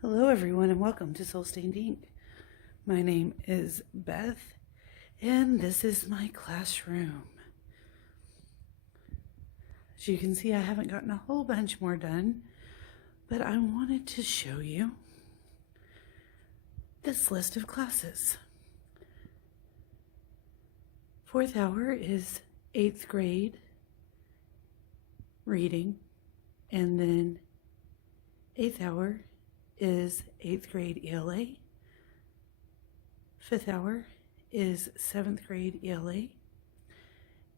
Hello everyone and welcome to Soul Stained Ink. My name is Beth and this is my classroom. As you can see, I haven't gotten a whole bunch more done, but I wanted to show you this list of classes. Fourth hour is 8th grade reading, and then 8th hour is 8th grade ELA. 5th hour is 7th grade ELA.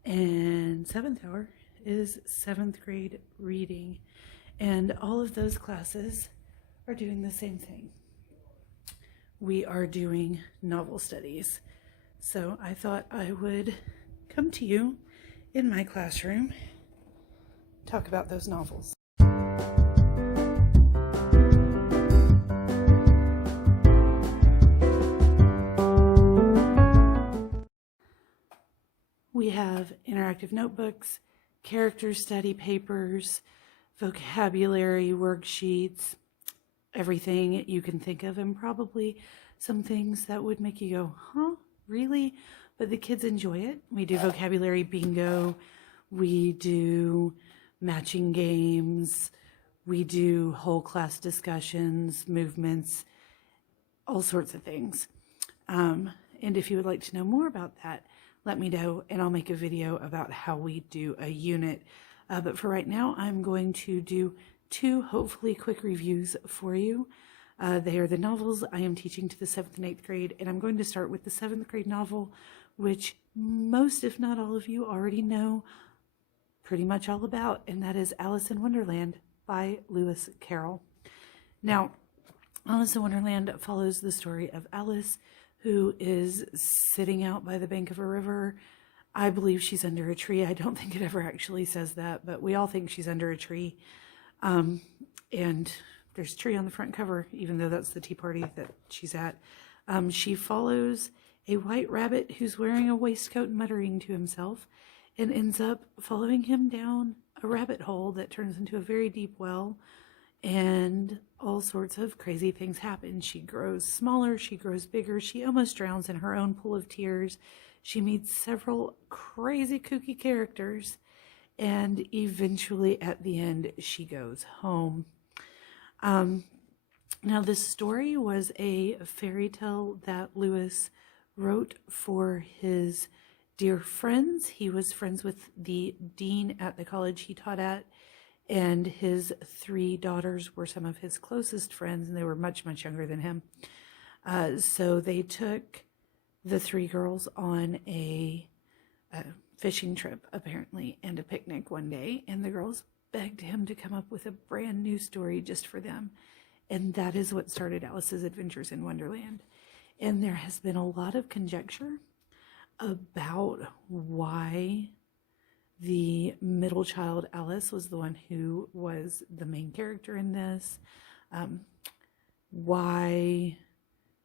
And 7th hour is 7th grade reading. And all of those classes are doing the same thing. We are doing novel studies. So I thought I would come to you in my classroom, talk about those novels. We have interactive notebooks, character study papers, vocabulary worksheets, everything you can think of, and probably some things that would make you go, huh, really? But the kids enjoy it. We do vocabulary bingo, we do matching games, we do whole class discussions, movements, all sorts of things. And if you would like to know more about that, let me know and I'll make a video about how we do a unit. But for right now, I'm going to do two hopefully quick reviews for you. They are the novels I am teaching to the 7th and 8th grade, and I'm going to start with the 7th grade novel, which most, if not all of you, already know pretty much all about, and that is Alice in Wonderland by Lewis Carroll. Now, Alice in Wonderland follows the story of Alice, who is sitting out by the bank of a river. I believe she's under a tree. I don't think it ever actually says that, but we all think she's under a tree. And there's a tree on the front cover, even though that's the tea party that she's at. She follows a white rabbit who's wearing a waistcoat and muttering to himself, and ends up following him down a rabbit hole that turns into a very deep well, and all sorts of crazy things happen. She grows smaller, she grows bigger, she almost drowns in her own pool of tears. She meets several crazy kooky characters, and eventually at the end she goes home. Now this story was a fairy tale that Lewis wrote for his dear friends. He was friends with the dean at the college he taught at, and his 3 daughters were some of his closest friends, and they were much, much younger than him. So they took the 3 girls on a fishing trip, apparently, and a picnic one day, and the girls begged him to come up with a brand new story just for them. And that is what started Alice's Adventures in Wonderland. And there has been a lot of conjecture about why the middle child, Alice, was the one who was the main character in this, why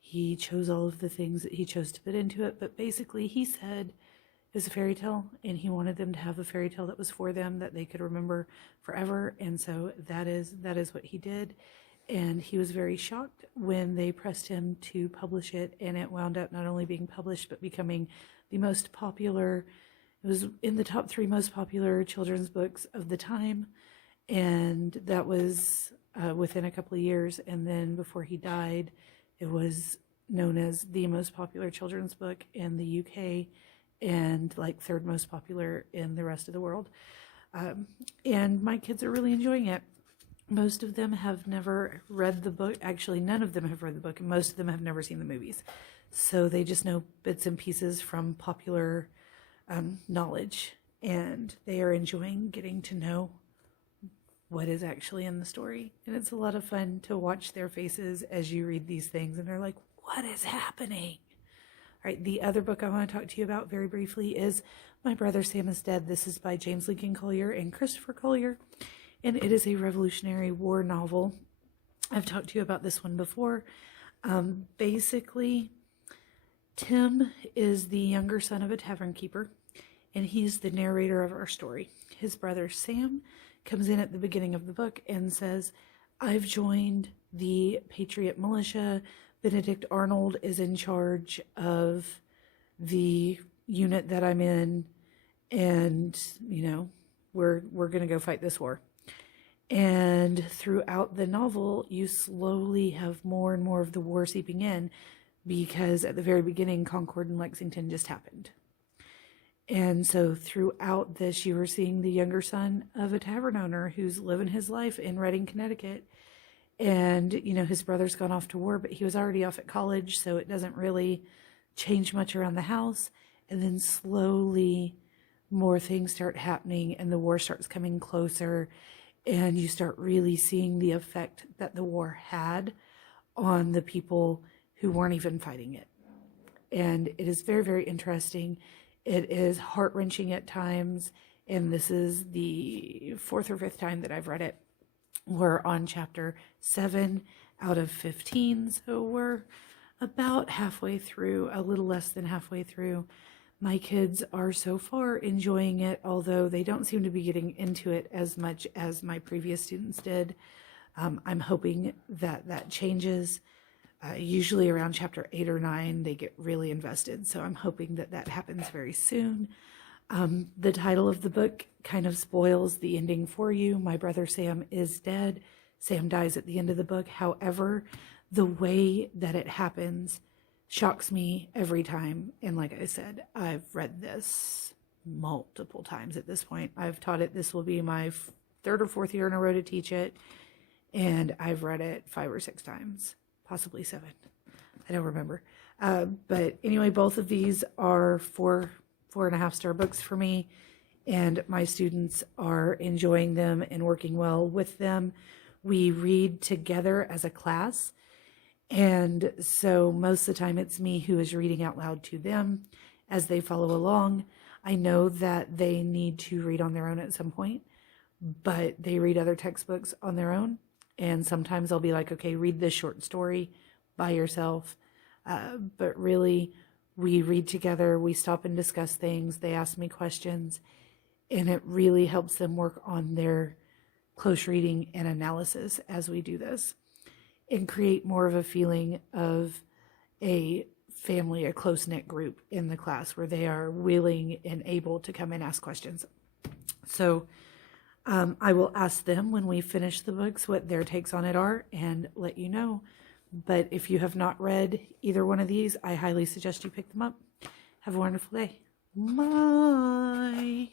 he chose all of the things that he chose to put into it. But basically, he said it was a fairy tale, and he wanted them to have a fairy tale that was for them, that they could remember forever. And so that is what he did. And he was very shocked when they pressed him to publish it, and it wound up not only being published, but becoming the most popular. It was in the top 3 most popular children's books of the time, and that was within a couple of years. And then before he died, it was known as the most popular children's book in the UK, and like 3rd most popular in the rest of the world. And my kids are really enjoying it. Most of them have never read the book. Actually, none of them have read the book, and most of them have never seen the movies. So they just know bits and pieces from popular knowledge, and they are enjoying getting to know what is actually in the story. And it's a lot of fun to watch their faces as you read these things, and they're like, what is happening? All right, the other book I want to talk to you about very briefly is My Brother Sam is Dead. This is by James Lincoln Collier and Christopher Collier, and it is a Revolutionary War novel. I've talked to you about this one before. Basically, Tim is the younger son of a tavern keeper, and he's the narrator of our story. His brother Sam comes in at the beginning of the book and says, I've joined the Patriot Militia. Benedict Arnold is in charge of the unit that I'm in, and we're going to go fight this war. And throughout the novel, you slowly have more and more of the war seeping in, because at the very beginning, Concord and Lexington just happened. And so throughout this, you were seeing the younger son of a tavern owner who's living his life in Reading, Connecticut. And, his brother's gone off to war, but he was already off at college, so it doesn't really change much around the house. And then slowly more things start happening and the war starts coming closer, and you start really seeing the effect that the war had on the people who weren't even fighting it. And it is very, very interesting. It is heart-wrenching at times, and this is the 4th or 5th time that I've read it. We're on chapter 7 out of 15, so we're about halfway through, a little less than halfway through. My kids are so far enjoying it, although they don't seem to be getting into it as much as my previous students did. I'm hoping that changes. Usually around chapter 8 or 9, they get really invested, so I'm hoping that happens very soon. The title of the book kind of spoils the ending for you. My brother Sam is dead. Sam dies at the end of the book. However, the way that it happens shocks me every time. And like I said, I've read this multiple times at this point. I've taught it. This will be my 3rd or 4th year in a row to teach it. And I've read it 5 or 6 times, possibly 7. I don't remember. But anyway, both of these are 4.5-star books for me, and my students are enjoying them and working well with them. We read together as a class, and so most of the time it's me who is reading out loud to them as they follow along. I know that they need to read on their own at some point, but they read other textbooks on their own, and sometimes I'll be like, okay, read this short story by yourself, but really we read together, we stop and discuss things, they ask me questions, and it really helps them work on their close reading and analysis as we do this, and create more of a feeling of a family, a close-knit group in the class where they are willing and able to come and ask questions. So I will ask them when we finish the books what their takes on it are and let you know. But if you have not read either one of these, I highly suggest you pick them up. Have a wonderful day. Bye.